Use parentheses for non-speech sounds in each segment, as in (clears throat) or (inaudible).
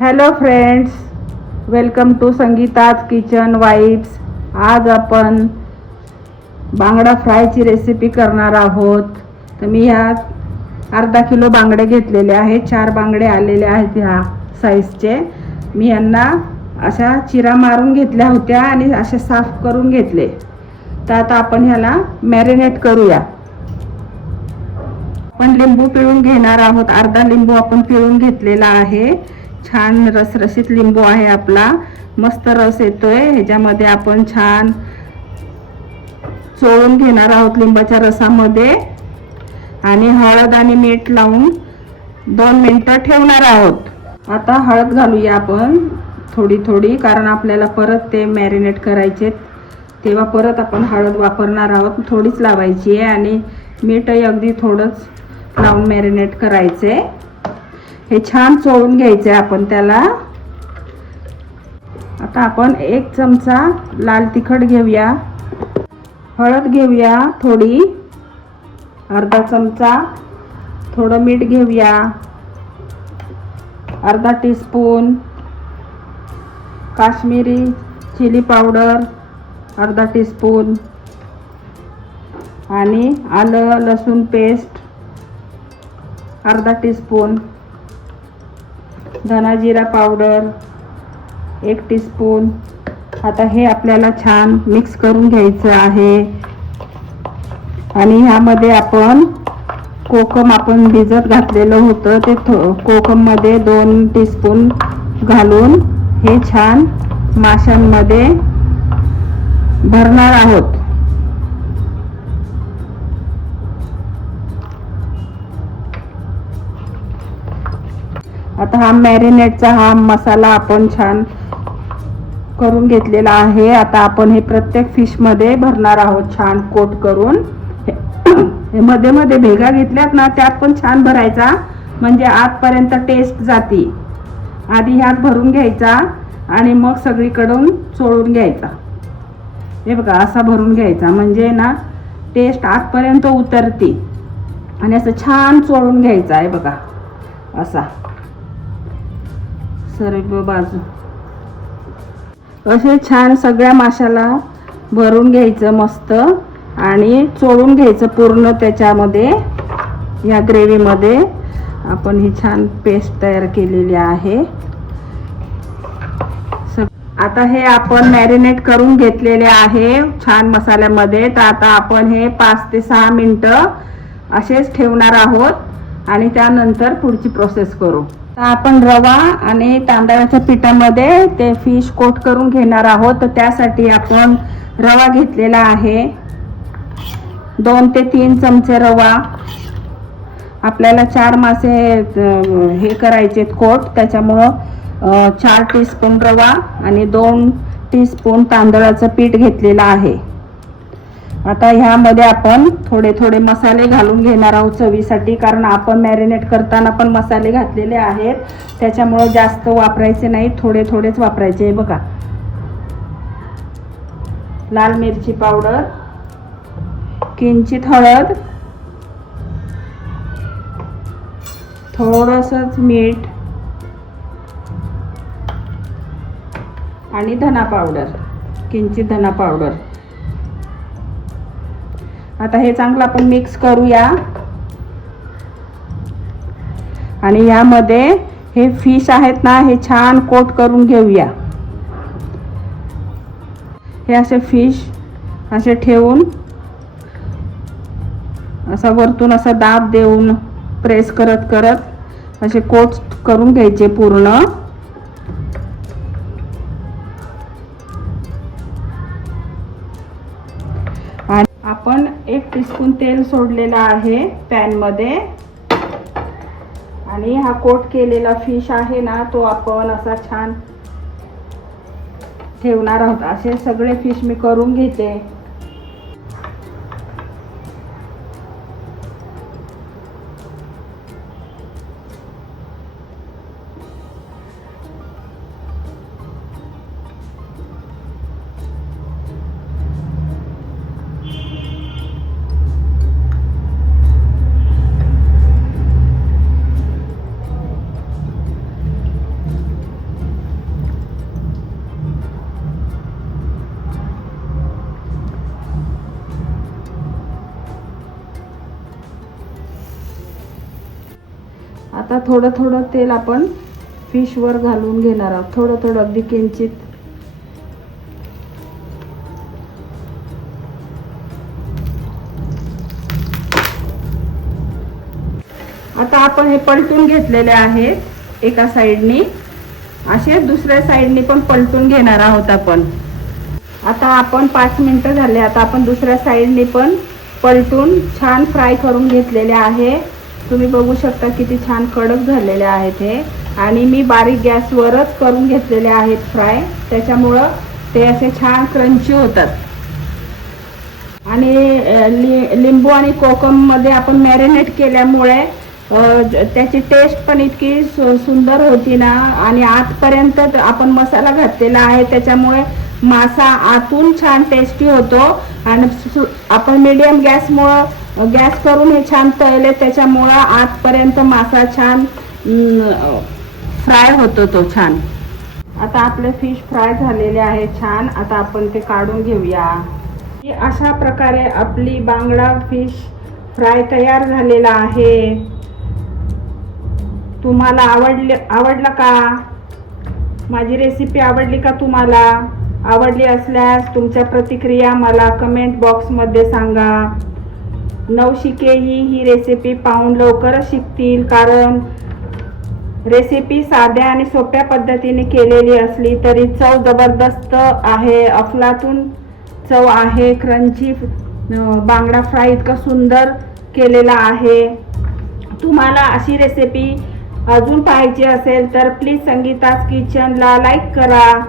Hello friends welcome to Sangeeta's kitchen vibes आज आपण बांगडा फ्रायची रेसिपी करणार आहोत. तर मी ह्या अर्धा किलो बांगडे घेतलेले आहेत. चार बांगडे आलेले आहेत ह्या साईजचे मी यांना अशा चिरा मारून घेतल्या होत्या आणि असे साफ करून घेतले. तर आता आपण ह्याला मॅरिनेट करूया. आपण लिंबू पिळून घेणार आहोत. अर्धा लिंबू आपण पिळून घेतलेला आहे. छान रसरशीत लिंबू आहे आपला. मस्त रस येतोय. ह्याच्यामध्ये आपण छान चोळून घेणार आहोत लिंबाच्या रसामध्ये. आणि हळद आणि मीठ लावून दोन मिनटं ठेवणार आहोत. आता हळद घालूया आपण थोडी थोडी कारण आपल्याला परत ते मॅरिनेट करायचे तेव्हा परत आपण हळद वापरणार आहोत. थोडीच लावायची आहे आणि मीठही अगदी थोडंच लावून मॅरिनेट करायचे हे छान चोळून आहे आपण त्याला. आता आपण एक चमचा लाल तिखट घेऊया. हळद घेऊया थोडी. अर्धा चमचा थोडं मीठ घेऊया. अर्धा टीस्पून काश्मीरी चिली पावडर अर्धा टीस्पून आणि आलं लसूण पेस्ट अर्धा टीस्पून धना जिरा पावडर एक टीस्पून आता हे आपल्याला छान मिक्स करून घ्यायचं आहे. आणि ह्यामध्ये आपण कोकम आपण भिजत घातलेलं होतं ते थो कोकममध्ये दोन टीस्पून घालून हे छान माशांमध्ये भरणार आहोत. आता हा मॅरिनेटचा हा मसाला आपण छान करून घेतलेला आहे. आता आपण हे प्रत्येक फिशमध्ये भरणार आहोत छान कोट करून. हे- हे (clears throat) मध्ये मध्ये भेगा घेतल्यात ना त्यात पण छान भरायचा. म्हणजे आतपर्यंत टेस्ट जाती. आधी ह्यात भरून घ्यायचा आणि मग सगळीकडून चोळून घ्यायचा. हे बघा असा भरून घ्यायचा. म्हणजे ना टेस्ट आतपर्यंत उतरते. आणि असं छान चोळून घ्यायचा आहे बघा. असा. सर्व बाजू. असे छान सगळ्या माशाला भरून घ्यायचं मस्त आणि चोळून घ्यायचं पूर्ण त्याच्यामध्ये या ग्रेव्हीमध्ये. आपण ही छान पेस्ट तयार केलेली आहे. आता हे आपण मॅरिनेट करून घेतलेले आहे छान मसाल्यामध्ये. तर आता आपण हे पाच ते सहा मिनटं असेच ठेवणार आहोत आणि त्यानंतर पुढची प्रोसेस करू. आपण रवा आणि तांदळाच्या पिठामध्ये ते फिश कोट करून घेणार आहोत. तर त्यासाठी आपण रवा घेतलेला आहे. दोन ते तीन चमचे रवा. आपल्याला चार मासे हे करायचे कोट त्याच्यामुळं चार टीस्पून रवा आणि दोन टीस्पून तांदळाचं पीठ घेतलेलं आहे. आता ह्यामध्ये आपण थोडे थोडे मसाले घालून घेणार आहोत चवीसाठी कारण आपण मॅरिनेट करताना पण मसाले घातलेले आहेत. त्याच्यामुळं जास्त वापरायचे नाही थोडे थोडेच वापरायचे बघा. लाल मिरची पावडर किंचित हळद थोडंसंच मीठ आणि धना पावडर किंचित धना पावडर. आता हे चांगलं आपण मिक्स करूया. आणि यामध्ये हे फिश आहेत ना हे छान कोट करून घेऊया. हे असे फिश असे ठेवून असा वरतून असा दाब देऊन प्रेस करत करत असे कोट करून घ्यायचे पूर्ण. तेल सोडलेलं आहे पॅनमध्ये आणि हा कोट केलेला फिश आहे ना तो आपण असा छान ठेवणार आहोत. असे सगळे फिश मी करून घेते. आता थोडं थोडं तेल आपण फिशवर घालून घेणार आहोत. थोडं थोडं अगदी किंचित. आता आपण हे पलटून घेतलेले आहेत एका साईडनी. असे दुसऱ्या साईडनी पण पलटून घेणार आहोत आपण. आता आपण पाच मिनटं झाले. आता आपण दुसऱ्या साईडनी पण पलटून छान फ्राय करून घेतलेले आहे. तुम्ही बघू शकता किती छान कडक झालेले आहेत हे. आणि मी बारीक गॅसवरच करून घेतलेले आहेत फ्राय. त्याच्यामुळं ते असे छान क्रंची होतात. आणि लि लिंबू आणि कोकममध्ये आपण मॅरिनेट केल्यामुळे त्याची टेस्ट पण इतकी सु सुंदर होती ना. आणि आतपर्यंत आपण मसाला घातलेला आहे. त्याच्यामुळे मासा आतून छान टेस्टी होतो. आणि आपण मीडियम गॅसमुळं गॅस करून हे छान तळले त्याच्यामुळं आतपर्यंत मासा छान फ्राय होतो तो छान. आता आपले फिश फ्राय झालेले आहे छान आता आपण ते काढून घेऊया. की अशा प्रकारे आपली बांगडा फिश फ्राय तयार झालेला आहे. तुम्हाला आवडले आवडला का? माझी रेसिपी आवडली का तुम्हाला? आवडली असल्यास तुमच्या प्रतिक्रिया मला कमेंट बॉक्समध्ये सांगा. नवशिकेही ही रेसिपी पाहून लवकरच शिकतील. कारण रेसिपी साध्या आणि सोप्या पद्धतीने केलेली असली तरी चव जबरदस्त आहे. अफलातून चव आहे. क्रंची बांगडा फ्राय इतका सुंदर केलेला आहे. तुम्हाला अशी रेसिपी अजून पाहायची असेल तर प्लीज संगीताज किचनला लाईक करा.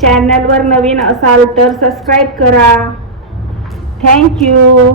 चॅनलवर नवीन असाल तर सबस्क्राईब करा. थँक्यू